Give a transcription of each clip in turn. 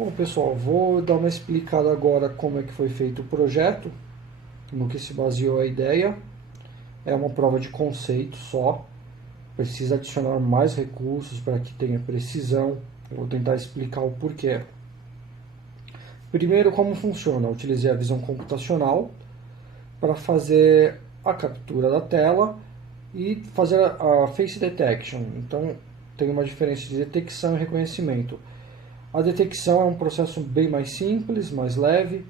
Bom, pessoal, vou dar uma explicada agora como é que foi feito o projeto, no que se baseou a ideia. É uma prova de conceito só, precisa adicionar mais recursos para que tenha precisão. Eu vou tentar explicar o porquê. Primeiro, como funciona? Eu utilizei a visão computacional para fazer a captura da tela e fazer a face detection. Então, tem uma diferença de detecção e reconhecimento. A detecção é um processo bem mais simples, mais leve.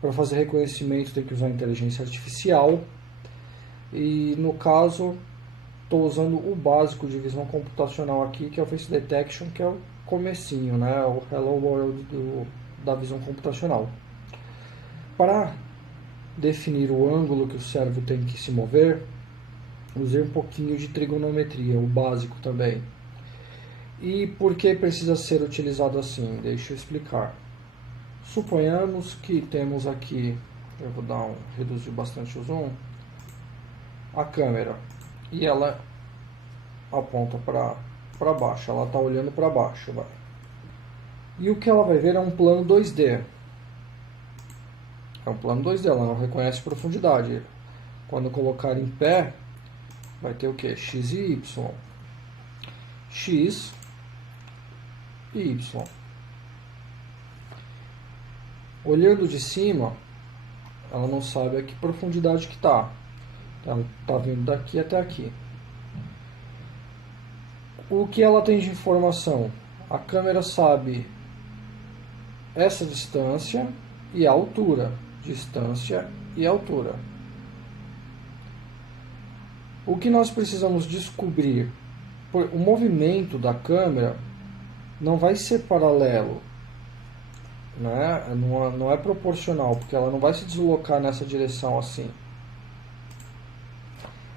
Para fazer reconhecimento tem que usar inteligência artificial. E no caso, estou usando o básico de visão computacional aqui, que é o Face Detection, que é o comecinho, né? O Hello World da visão computacional. Para definir o ângulo que o cérebro tem que se mover, usei um pouquinho de trigonometria, o básico também. E por que precisa ser utilizado assim? Deixa eu explicar. Suponhamos que temos aqui, eu vou dar reduzir bastante o zoom, a câmera, e ela aponta para baixo, ela está olhando para baixo. Vai. E o que ela vai ver é um plano 2D. É um plano 2D, ela não reconhece profundidade. Quando colocar em pé, vai ter o que? X e Y. X e Y. Olhando de cima, ela não sabe a que profundidade que está. Ela está vindo daqui até aqui. O que ela tem de informação? A câmera sabe essa distância e a altura. Distância e altura. O que nós precisamos descobrir? O movimento da câmera não vai ser paralelo, né? Não é proporcional, porque ela não vai se deslocar nessa direção assim.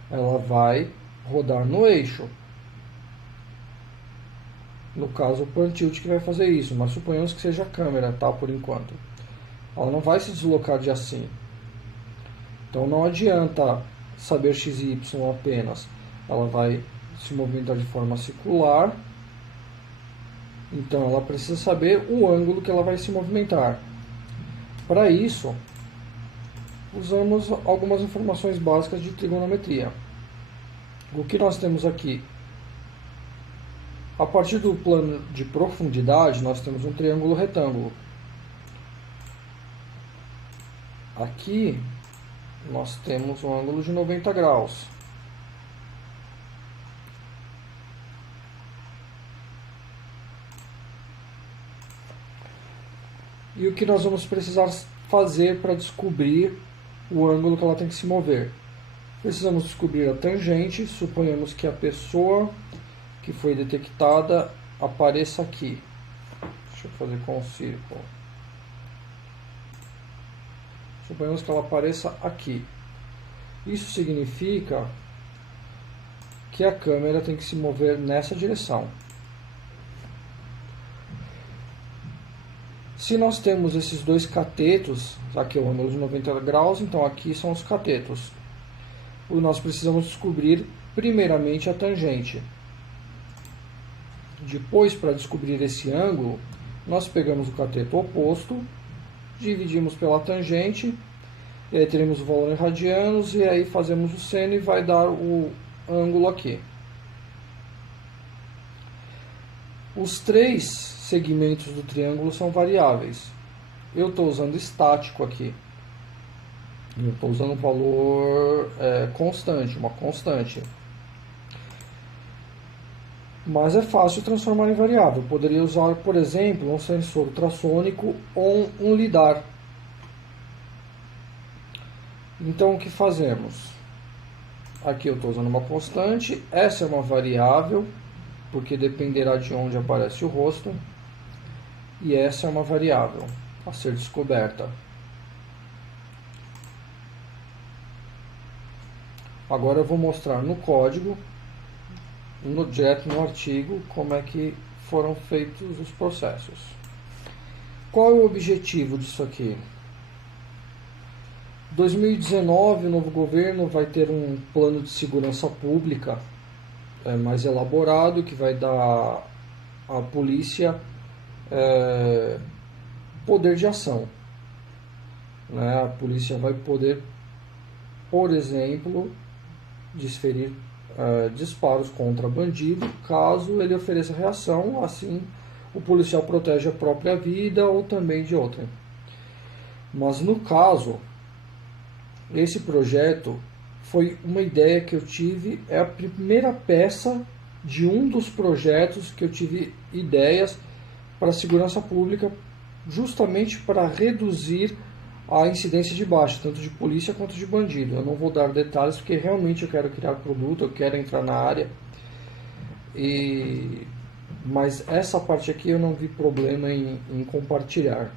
Ela vai rodar no eixo. No caso, o pan tilt que vai fazer isso, mas suponhamos que seja a câmera, tá? Por enquanto. Ela não vai se deslocar de assim. Então não adianta saber x e y apenas. Ela vai se movimentar de forma circular. Então ela precisa saber o ângulo que ela vai se movimentar. Para isso, usamos algumas informações básicas de trigonometria. O que nós temos aqui? A partir do plano de profundidade, nós temos um triângulo retângulo. Aqui, nós temos um ângulo de 90 graus. E o que nós vamos precisar fazer para descobrir o ângulo que ela tem que se mover? Precisamos descobrir a tangente, suponhamos que a pessoa que foi detectada apareça aqui. Deixa eu fazer com o círculo. Suponhamos que ela apareça aqui. Isso significa que a câmera tem que se mover nessa direção. Se nós temos esses dois catetos, aqui é o ângulo de 90 graus, então aqui são os catetos. Nós precisamos descobrir primeiramente a tangente. Depois, para descobrir esse ângulo, nós pegamos o cateto oposto, dividimos pela tangente, e aí teremos o valor em radianos, e aí fazemos o seno e vai dar o ângulo aqui. Os três segmentos do triângulo são variáveis. Eu estou usando estático aqui. Eu estou usando um valor constante, uma constante. Mas é fácil transformar em variável. Eu poderia usar, por exemplo, um sensor ultrassônico ou um lidar. Então, o que fazemos? Aqui eu estou usando uma constante. Essa é uma variável, porque dependerá de onde aparece o rosto. E essa é uma variável a ser descoberta. Agora eu vou mostrar no código, direto no artigo, como é que foram feitos os processos. Qual é o objetivo disso aqui? 2019, o novo governo vai ter um plano de segurança pública mais elaborado, que vai dar à polícia poder de ação, né? A polícia vai poder, por exemplo, desferir disparos contra bandido caso ele ofereça reação, assim o policial protege a própria vida ou também de outra. Mas no caso, esse projeto foi uma ideia que eu tive, é a primeira peça de um dos projetos que eu tive ideias para a segurança pública, justamente para reduzir a incidência de baixa, tanto de polícia quanto de bandido. Eu não vou dar detalhes porque realmente eu quero criar produto, eu quero entrar na área, mas essa parte aqui eu não vi problema em compartilhar.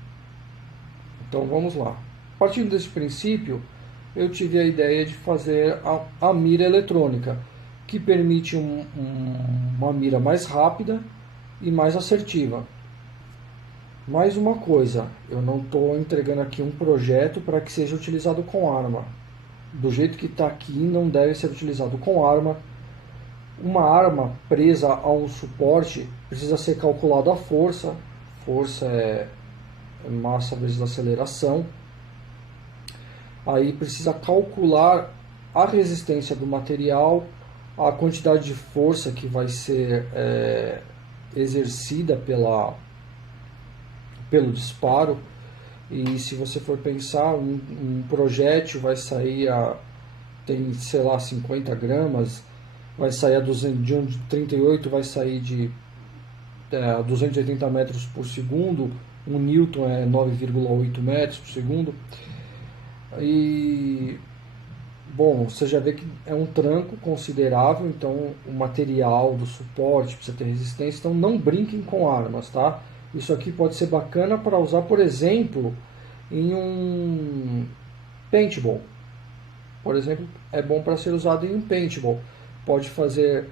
Então vamos lá. Partindo desse princípio, eu tive a ideia de fazer a mira eletrônica, que permite uma mira mais rápida e mais assertiva. Mais uma coisa, eu não estou entregando aqui um projeto para que seja utilizado com arma. Do jeito que está aqui, não deve ser utilizado com arma. Uma arma presa a um suporte precisa ser calculada a força. Força é massa vezes aceleração. Aí precisa calcular a resistência do material, a quantidade de força que vai ser exercida pelo disparo. E se você for pensar, um projétil vai sair tem, sei lá, 50 gramas, vai sair a 200, de um de 38 vai sair de 280 metros por segundo, 1 newton é 9,8 metros por segundo. E bom, você já vê que é um tranco considerável, então o material do suporte precisa ter resistência, então não brinquem com armas, tá? Isso aqui pode ser bacana para usar, por exemplo, em um paintball. Por exemplo, é bom para ser usado em um paintball. Pode fazer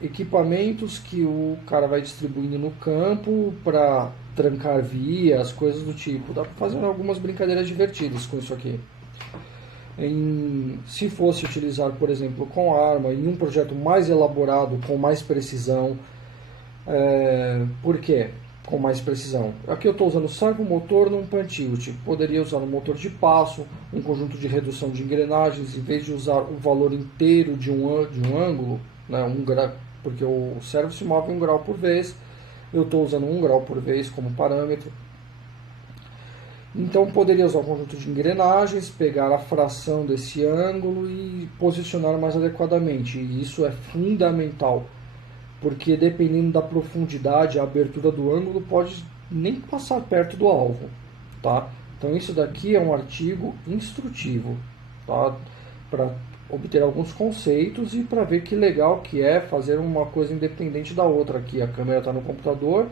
equipamentos que o cara vai distribuindo no campo para trancar vias, coisas do tipo. Dá para fazer algumas brincadeiras divertidas com isso aqui. Se fosse utilizar, por exemplo, com arma, em um projeto mais elaborado, com mais precisão. Por quê? Com mais precisão. Aqui eu estou usando servomotor num pan-tilt. Poderia usar um motor de passo, um conjunto de redução de engrenagens, em vez de usar o valor inteiro de um ângulo, né, porque o servo se move 1 grau por vez, eu estou usando 1 grau por vez como parâmetro. Então poderia usar um conjunto de engrenagens, pegar a fração desse ângulo e posicionar mais adequadamente. E isso é fundamental, porque dependendo da profundidade, a abertura do ângulo pode nem passar perto do alvo, tá? Então isso daqui é um artigo instrutivo, tá? Para obter alguns conceitos e para ver que legal que é fazer uma coisa independente da outra aqui. A câmera está no computador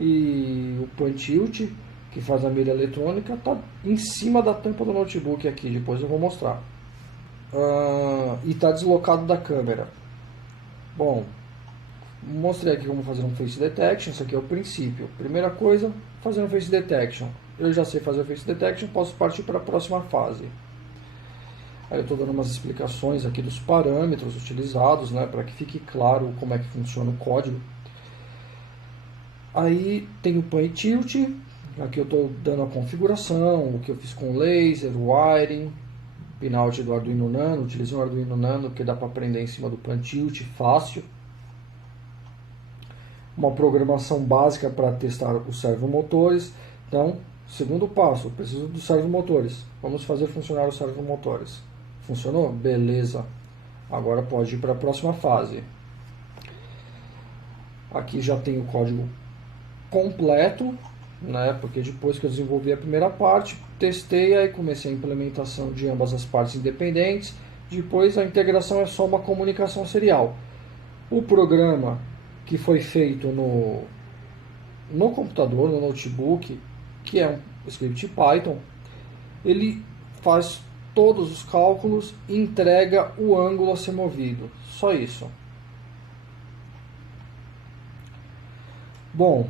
e o pan tilt, que faz a mira eletrônica, está em cima da tampa do notebook aqui, depois eu vou mostrar. E está deslocado da câmera. Bom, mostrei aqui como fazer um face detection, isso aqui é o princípio. Primeira coisa, fazer um face detection. Eu já sei fazer o face detection, posso partir para a próxima fase. Aí eu estou dando umas explicações aqui dos parâmetros utilizados, né, para que fique claro como é que funciona o código. Aí tem o pan e tilt, aqui eu estou dando a configuração, o que eu fiz com laser, wiring, pinout do Arduino Nano, utilizei o Arduino Nano porque dá para aprender em cima do pan tilt, fácil. Uma programação básica para testar os servomotores. Então, segundo passo, preciso dos servomotores. Vamos fazer funcionar os servomotores. Funcionou? Beleza. Agora pode ir para a próxima fase. Aqui já tem o código completo, né? Porque depois que eu desenvolvi a primeira parte, testei e comecei a implementação de ambas as partes independentes. Depois a integração é só uma comunicação serial. O programa que foi feito no computador, no notebook, que é um script Python, ele faz todos os cálculos e entrega o ângulo a ser movido. Só isso. Bom,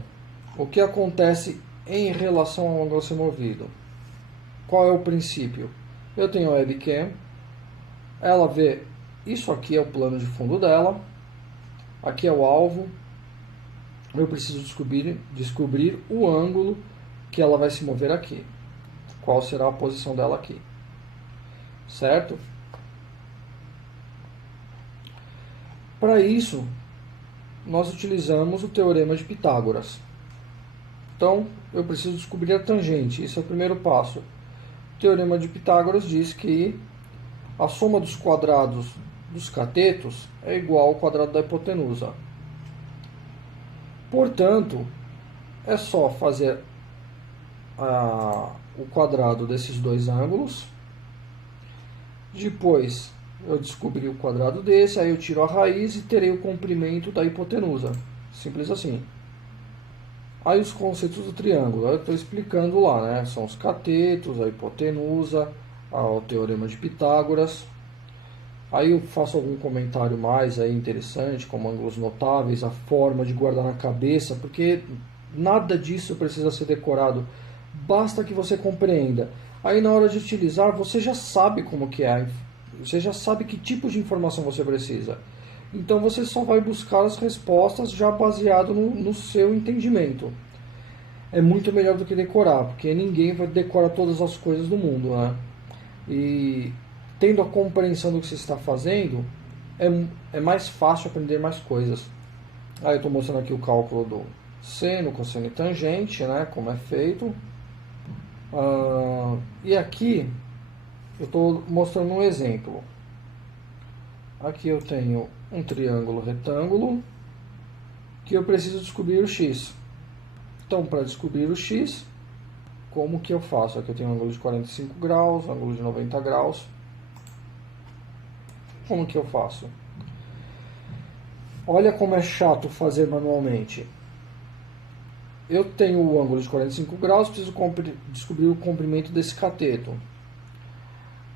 o que acontece em relação ao ângulo a ser movido? Qual é o princípio? Eu tenho a webcam, ela vê, isso aqui é o plano de fundo dela, aqui é o alvo, eu preciso descobrir o ângulo que ela vai se mover aqui. Qual será a posição dela aqui. Certo? Para isso, nós utilizamos o teorema de Pitágoras. Então, eu preciso descobrir a tangente. Esse é o primeiro passo. O teorema de Pitágoras diz que a soma dos quadrados dos catetos é igual ao quadrado da hipotenusa. Portanto, é só fazer o quadrado desses dois ângulos. Depois eu descobri o quadrado desse, aí eu tiro a raiz e terei o comprimento da hipotenusa. Simples assim. Aí os conceitos do triângulo, eu estou explicando lá, né? São os catetos, a hipotenusa, o teorema de Pitágoras. Aí eu faço algum comentário mais aí interessante, como ângulos notáveis, a forma de guardar na cabeça, porque nada disso precisa ser decorado, basta que você compreenda. Aí na hora de utilizar, você já sabe como que é, você já sabe que tipo de informação você precisa. Então você só vai buscar as respostas já baseado no seu entendimento. É muito melhor do que decorar, porque ninguém vai decorar todas as coisas do mundo, né? E tendo a compreensão do que você está fazendo, é mais fácil aprender mais coisas. Aí eu estou mostrando aqui o cálculo do seno, cosseno e tangente, né? Como é feito. E aqui eu estou mostrando um exemplo. Aqui eu tenho um triângulo retângulo que eu preciso descobrir o x. Então, para descobrir o x, como que eu faço? Aqui eu tenho um ângulo de 45 graus, um ângulo de 90 graus. Como que eu faço? Olha como é chato fazer manualmente. Eu tenho o ângulo de 45 graus, preciso descobrir o comprimento desse cateto.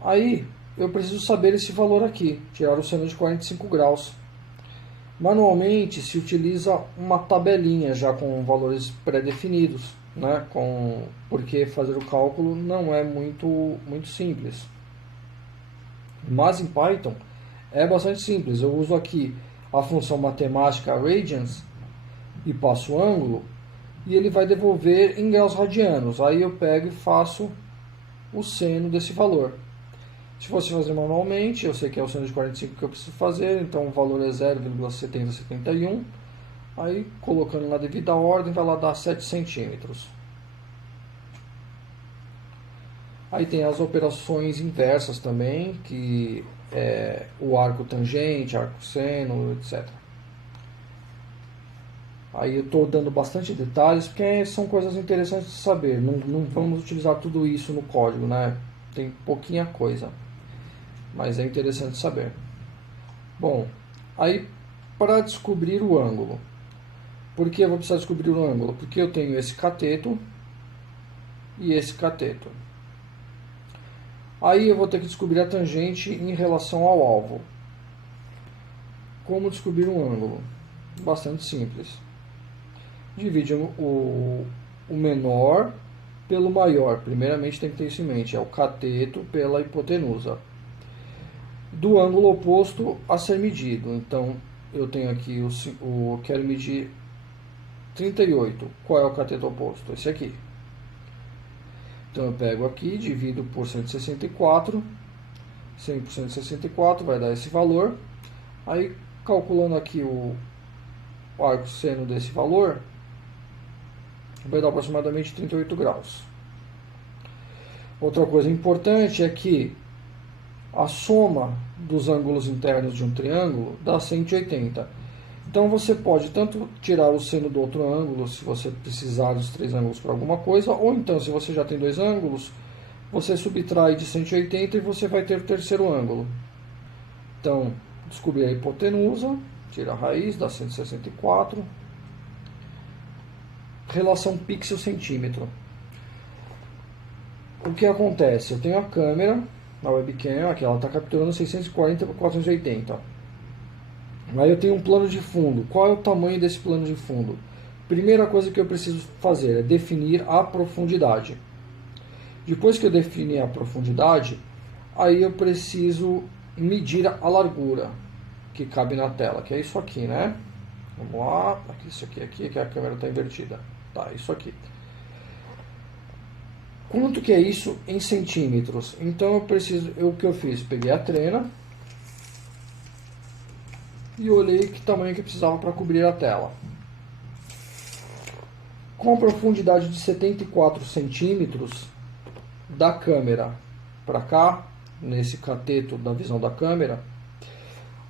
Aí, eu preciso saber esse valor aqui, tirar o seno de 45 graus. Manualmente se utiliza uma tabelinha já com valores pré-definidos, né? Porque fazer o cálculo não é muito simples. Mas em Python é bastante simples. Eu uso aqui a função matemática radians e passo o ângulo e ele vai devolver em graus radianos. Aí eu pego e faço o seno desse valor. Se fosse fazer manualmente, eu sei que é o seno de 45 que eu preciso fazer, então o valor é 0,7071. Aí, colocando na devida ordem, vai lá dar 7 centímetros. Aí tem as operações inversas também, que é o arco tangente, arco seno, etc. Aí eu estou dando bastante detalhes, porque são coisas interessantes de saber. Não vamos utilizar tudo isso no código, né? Tem pouquinha coisa. Mas é interessante saber. Bom, aí para descobrir o ângulo. Por que eu vou precisar descobrir o ângulo? Porque eu tenho esse cateto e esse cateto. Aí eu vou ter que descobrir a tangente em relação ao alvo. Como descobrir um ângulo? Bastante simples. Divide o menor pelo maior. Primeiramente tem que ter isso em mente. É o cateto pela hipotenusa. Do ângulo oposto a ser medido. Então, eu tenho aqui quero medir 38. Qual é o cateto oposto? Esse aqui. Então, eu pego aqui, divido por 164. 100 por 164 vai dar esse valor. Aí, calculando aqui o arco seno desse valor, vai dar aproximadamente 38 graus. Outra coisa importante é que a soma dos ângulos internos de um triângulo dá 180. Então você pode tanto tirar o seno do outro ângulo, se você precisar dos três ângulos para alguma coisa, ou então, se você já tem dois ângulos, você subtrai de 180 e você vai ter o terceiro ângulo. Então, descobrir a hipotenusa, tira a raiz, dá 164. Relação pixel-centímetro. O que acontece? Eu tenho a câmera, a webcam, aqui ela está capturando 640 por 480. Aí eu tenho um plano de fundo. Qual é o tamanho desse plano de fundo? Primeira coisa que eu preciso fazer é definir a profundidade. Depois que eu definir a profundidade, aí eu preciso medir a largura que cabe na tela, que é isso aqui, né? Vamos lá, aqui, isso aqui que a câmera está invertida. Tá, isso aqui. Quanto que é isso em centímetros? Então o que eu fiz? Peguei a trena e olhei que tamanho que precisava para cobrir a tela. Com a profundidade de 74 centímetros da câmera para cá, nesse cateto da visão da câmera,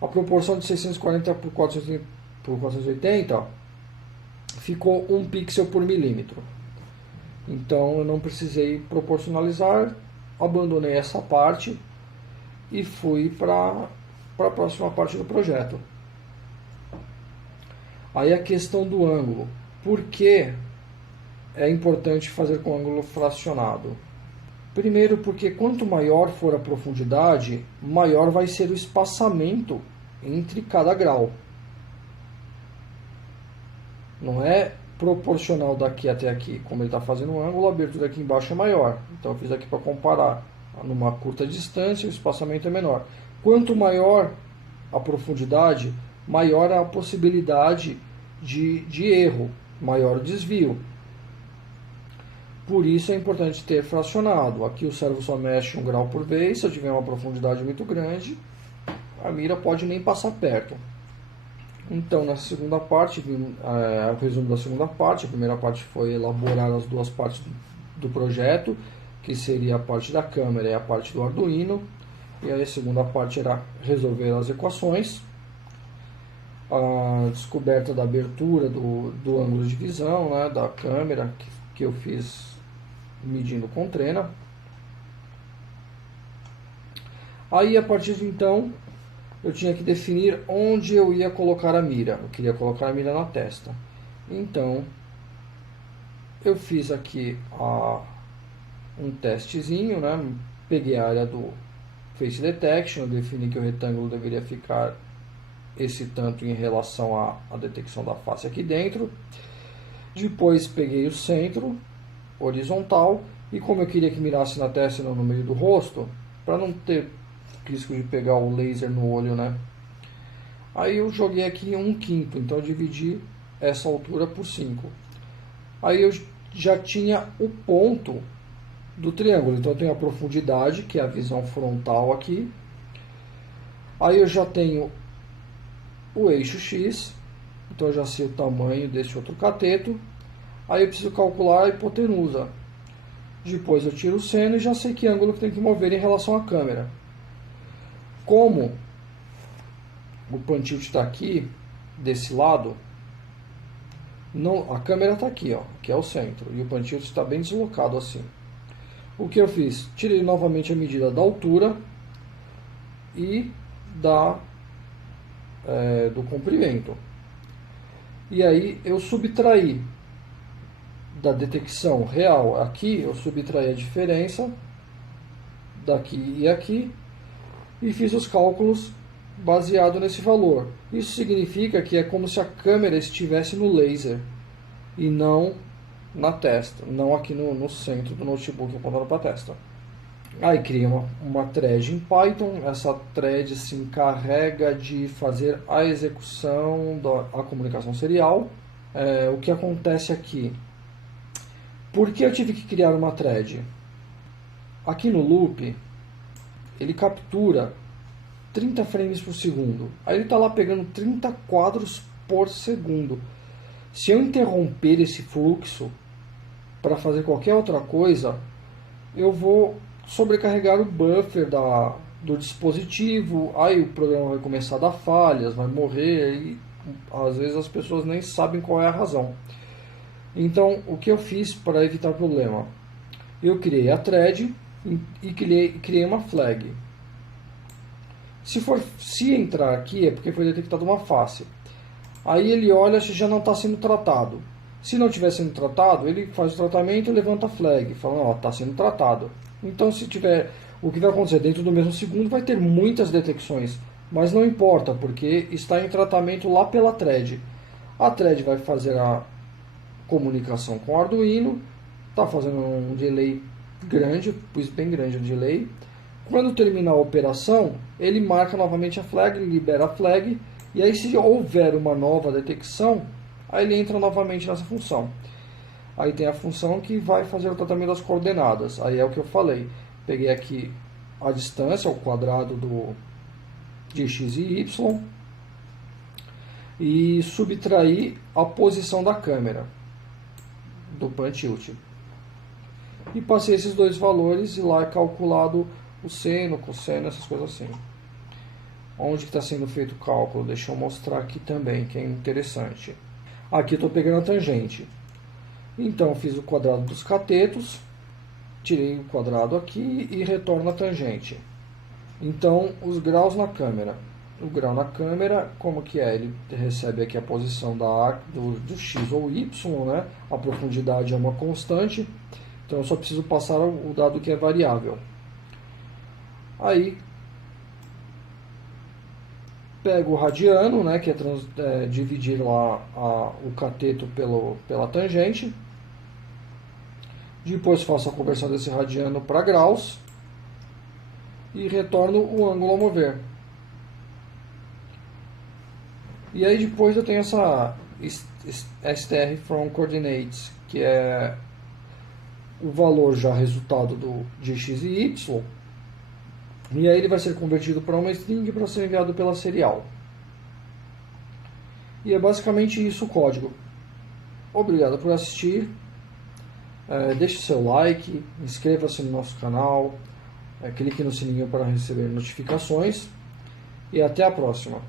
a proporção de 640 por 480 ficou 1 pixel por milímetro. Então eu não precisei proporcionalizar, abandonei essa parte e fui para a próxima parte do projeto. Aí a questão do ângulo. Por que é importante fazer com ângulo fracionado? Primeiro porque quanto maior for a profundidade, maior vai ser o espaçamento entre cada grau. Não é proporcional daqui até aqui. Como ele está fazendo um ângulo, a abertura aqui embaixo é maior. Então eu fiz aqui para comparar. Numa curta distância, o espaçamento é menor. Quanto maior a profundidade, maior a possibilidade de erro, maior o desvio. Por isso é importante ter fracionado. Aqui o servo só mexe 1 grau por vez. Se eu tiver uma profundidade muito grande, a mira pode nem passar perto. Então, na segunda parte, o resumo da segunda parte. A primeira parte foi elaborar as duas partes do projeto, que seria a parte da câmera e a parte do Arduino. E aí a segunda parte era resolver as equações. A descoberta da abertura do ângulo de visão, né, da câmera, que eu fiz medindo com trena. Aí, a partir de então, eu tinha que definir onde eu ia colocar a mira. Eu queria colocar a mira na testa. Então, eu fiz aqui um testezinho, né? Peguei a área do Face Detection, defini que o retângulo deveria ficar esse tanto em relação à detecção da face aqui dentro. Depois peguei o centro horizontal e como eu queria que mirasse na testa e não no meio do rosto, para não ter risco de pegar o laser no olho, né? Aí eu joguei aqui 1/5, então eu dividi essa altura por 5. Aí eu já tinha o ponto do triângulo, então eu tenho a profundidade, que é a visão frontal aqui. Aí eu já tenho o eixo X, então eu já sei o tamanho desse outro cateto. Aí eu preciso calcular a hipotenusa. Depois eu tiro o seno e já sei que ângulo que tem que mover em relação à câmera. Como o pan-tilt está aqui, desse lado, não, a câmera está aqui, ó, que é o centro, e o pan-tilt está bem deslocado assim. O que eu fiz? Tirei novamente a medida da altura e do comprimento. E aí eu subtraí da detecção real aqui, eu subtraí a diferença daqui e aqui e fiz os cálculos baseado nesse valor. Isso significa que é como se a câmera estivesse no laser e não na testa, não aqui no centro do notebook apontando para a testa. Aí criei uma thread em Python. Essa thread se encarrega de fazer a execução da comunicação serial. O que acontece aqui? Por que eu tive que criar uma thread? Aqui no loop, ele captura 30 frames por segundo. Aí ele está lá pegando 30 quadros por segundo. Se eu interromper esse fluxo para fazer qualquer outra coisa, eu vou sobrecarregar o buffer do dispositivo, aí o programa vai começar a dar falhas, vai morrer, e às vezes as pessoas nem sabem qual é a razão. Então, o que eu fiz para evitar o problema? Eu criei a thread e criei uma flag. Se entrar aqui é porque foi detectada uma face. Aí ele olha se já não está sendo tratado. Se não estiver sendo tratado, ele faz o tratamento e levanta a flag, falando, ó, está sendo tratado. Então, se tiver, o que vai acontecer dentro do mesmo segundo vai ter muitas detecções, mas não importa, porque está em tratamento lá pela thread. A thread vai fazer a comunicação com o Arduino, está fazendo um delay grande, pus bem grande o delay. Quando terminar a operação, ele marca novamente a flag, libera a flag E aí se houver uma nova detecção, aí ele entra novamente nessa função. Aí tem a função que vai fazer o tratamento das coordenadas. Aí é o que eu falei. Peguei aqui a distância, o quadrado de x e y, e subtrair a posição da câmera do pan tilt. E passei esses dois valores e lá é calculado o seno, cosseno, essas coisas assim. Onde está sendo feito o cálculo? Deixa eu mostrar aqui também, que é interessante. Aqui estou pegando a tangente. Então fiz o quadrado dos catetos, tirei o quadrado aqui e retorno a tangente. Então os graus na câmera. O grau na câmera, como que é? Ele recebe aqui a posição do x ou y, né? A profundidade é uma constante, então eu só preciso passar o dado que é variável. Aí pego o radiano, né, que é dividir lá o cateto pela tangente. Depois faço a conversão desse radiano para graus e retorno o ângulo a mover. E aí depois eu tenho essa str from coordinates, que é o valor já resultado de x e y, e aí ele vai ser convertido para uma string para ser enviado pela serial. E é basicamente isso o código. Obrigado por assistir, deixe seu like, inscreva-se no nosso canal, clique no sininho para receber notificações e até a próxima.